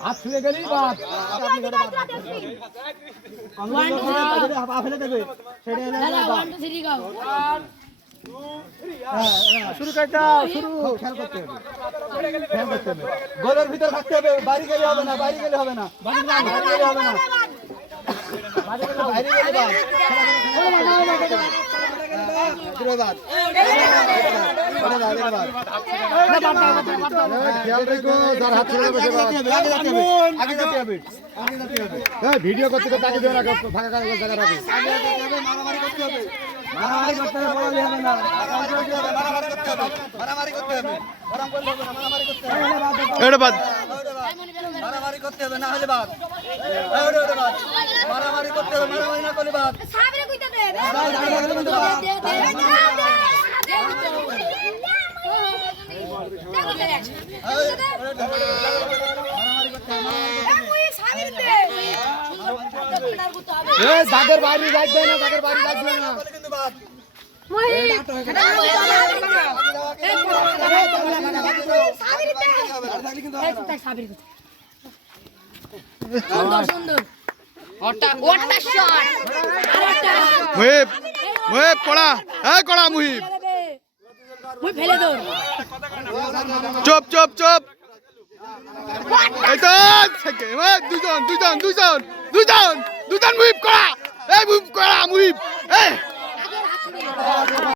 হাত ছুঁয়ে গেলেই বাদ ফেলে দেবে শুরু করে দাও শুরু খেয়াল করতে হবে গোলের ভিতর থাকতে হবে বাইরে গেলে হবে না বাইরে গেলে হবে না বাইরে গেলে হবে না বাইরে গেলে ভিডিও করতে করতে আগে দেওয়া রাখো ফাঁকা জায়গা রাখো মারামারি করতে হবে মারামারি করতে হবে মারামারি করতে হবে মারামারি করতে হবে না হলে বাদ মারামারি করতে হবে মারামারি না করলে বাদ দাদের বাড়ি লাগবে না দাদের বাড়ি লাগবে না চুপ চুপ চুপ দুজন দুজন দুজন দুজন দুজন মুহিব করা মুহিব করা মুহিব